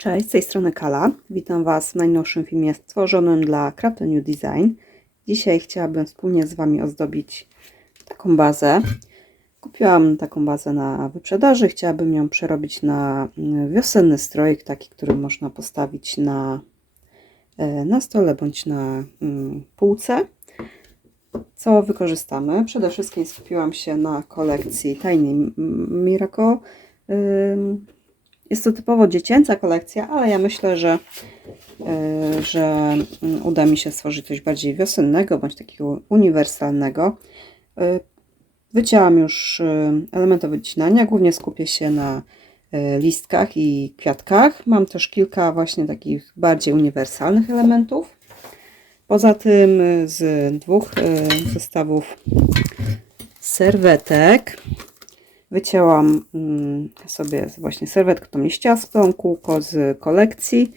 Cześć, z tej strony Kala. Witam Was w najnowszym filmie stworzonym dla Craft New Design. Dzisiaj chciałabym wspólnie z Wami ozdobić taką bazę. Kupiłam taką bazę na wyprzedaży. Chciałabym ją przerobić na mm, wiosenny strojek, taki, który można postawić na, e, na stole bądź na mm, półce. Co wykorzystamy? Przede wszystkim skupiłam się na kolekcji Tiny Miracle. Jest to typowo dziecięca kolekcja, ale ja myślę, że, yy, że mm, uda mi się stworzyć coś bardziej wiosennego bądź takiego uniwersalnego. Yy, Wycięłam już yy, elementy wycinania, głównie skupię się na listkach i kwiatkach. Mam też kilka właśnie takich bardziej uniwersalnych elementów. Poza tym z dwóch zestawów serwetek Wycięłam mm, sobie właśnie serwetkę tą liściastą, kółko z kolekcji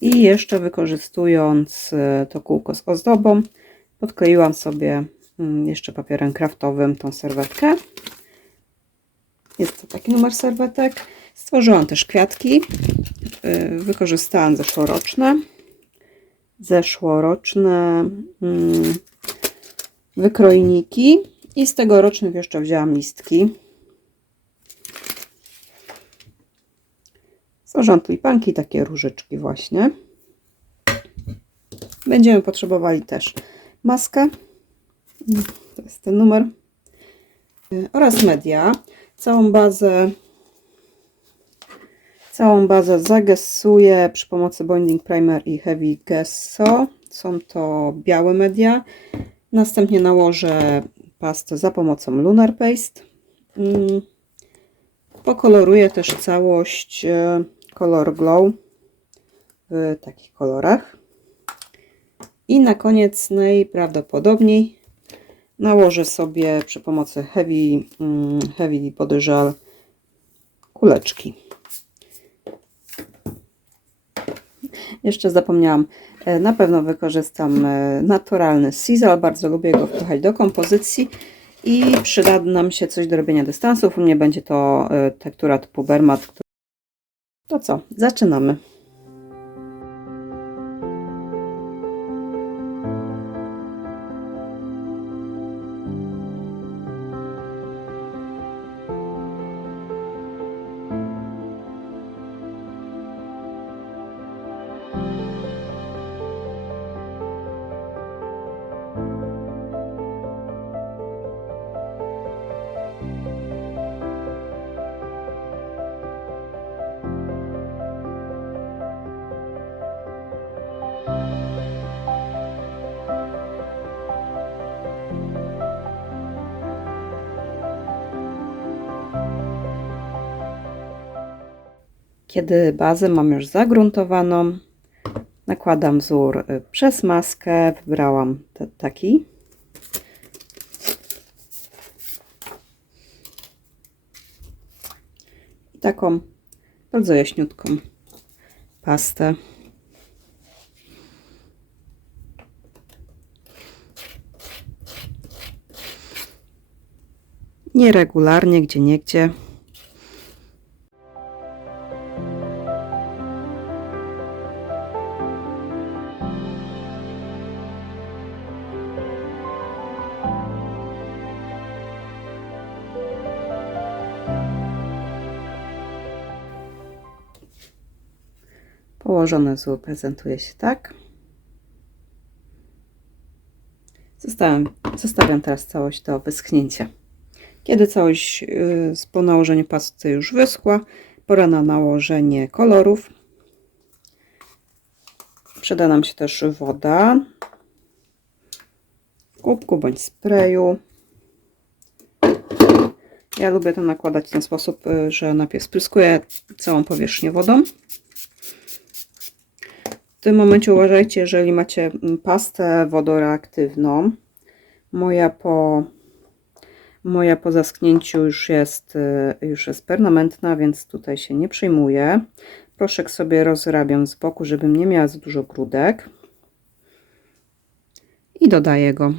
i jeszcze wykorzystując e, to kółko z ozdobą, podkleiłam sobie mm, jeszcze papierem kraftowym tą serwetkę. Jest to taki numer serwetek. Stworzyłam też kwiatki. E, wykorzystałam zeszłoroczne. Zeszłoroczne mm, wykrojniki i z tegorocznych jeszcze wzięłam listki. Są tulipanki, takie różyczki właśnie. Będziemy potrzebowali też maskę. To jest ten numer. Oraz media. Całą bazę całą bazę zagesuję przy pomocy Bonding Primer i Heavy Gesso. Są to białe media. Następnie nałożę pastę za pomocą Lunar Paste. Mm. Pokoloruję też całość Color Glow w takich kolorach. I na koniec najprawdopodobniej nałożę sobie przy pomocy Heavy, mm, heavy Body Gel kuleczki. Jeszcze zapomniałam, e, na pewno wykorzystam e, naturalny sizzle, bardzo lubię go wpychać do kompozycji i przyda nam się coś do robienia dystansów. U mnie będzie to e, tektura typu Bermat, to co, zaczynamy. Kiedy bazę mam już zagruntowaną, nakładam wzór y, przez maskę. Wybrałam taki. I taką bardzo jaśniutką pastę. Nieregularnie, gdzie niegdzie. Położone zło prezentuje się tak. Zostawiam, zostawiam teraz całość do wyschnięcia. Kiedy całość y, po nałożeniu pasty już wyschła, pora na nałożenie kolorów. Przyda nam się też woda w kubku bądź sprayu. Ja lubię to nakładać w ten sposób, y, że najpierw spryskuję całą powierzchnię wodą tym momencie uważajcie, jeżeli macie mm, pastę wodoreaktywną. Moja po, moja po zasknięciu już jest, y, już jest permanentna, więc tutaj się nie przejmuję. Proszek sobie rozrabiam z boku, żebym nie miała za dużo grudek. I dodaję go.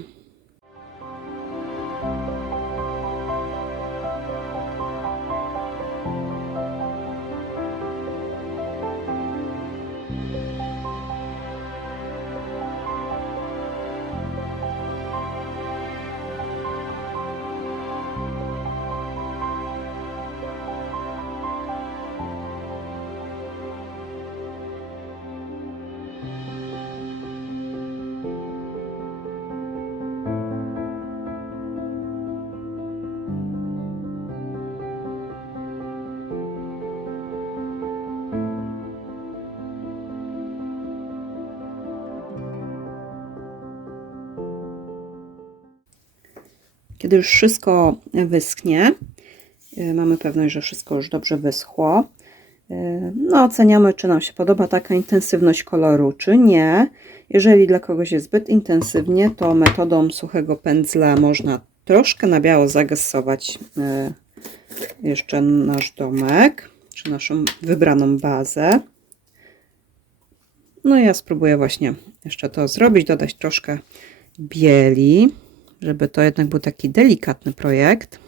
Kiedy już wszystko wyschnie, y, mamy pewność, że wszystko już dobrze wyschło, y, no oceniamy, czy nam się podoba taka intensywność koloru, czy nie. Jeżeli dla kogoś jest zbyt intensywnie, to metodą suchego pędzla można troszkę na biało zagesować y, jeszcze nasz domek, czy naszą wybraną bazę. No ja spróbuję właśnie jeszcze to zrobić, dodać troszkę bieli, żeby to jednak był taki delikatny projekt.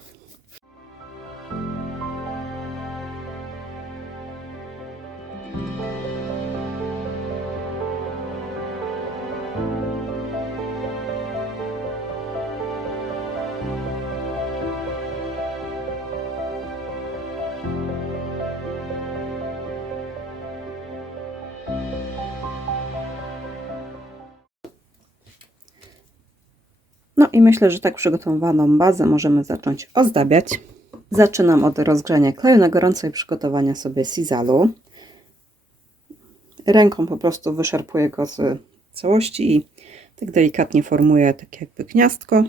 No i myślę, że tak przygotowaną bazę możemy zacząć ozdabiać. Zaczynam od rozgrzania kleju na gorąco i przygotowania sobie sizalu. Ręką po prostu wyszarpuję go z całości i tak delikatnie formuję tak jakby gniazdko.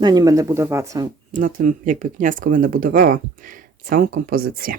Na nim będę budowała na tym jakby gniazdku będę budowała całą kompozycję.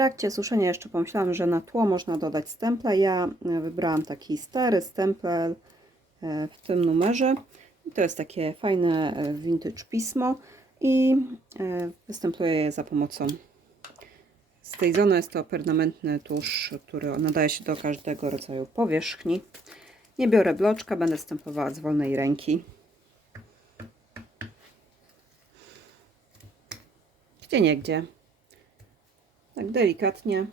Trakcie suszenia jeszcze pomyślałam, że na tło można dodać stemple. Ja e, wybrałam taki stary stempel e, w tym numerze. To jest takie fajne e, vintage pismo i e, występuję je za pomocą z tej zony jest to permanentny tusz, który nadaje się do każdego rodzaju powierzchni. Nie biorę bloczka, będę stemplowała z wolnej ręki. Gdzie nie gdzie. Tak delikatnie.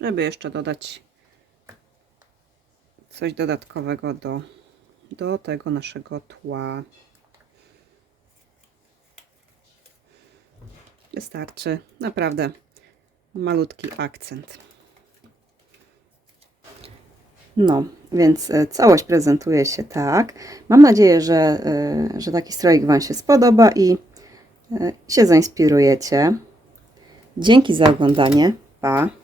Żeby jeszcze dodać coś dodatkowego do, do tego naszego tła. Wystarczy naprawdę malutki akcent. No, więc e, całość prezentuje się tak. Mam nadzieję, że, e, że taki strojek Wam się spodoba i e, się zainspirujecie. Dzięki za oglądanie. Pa!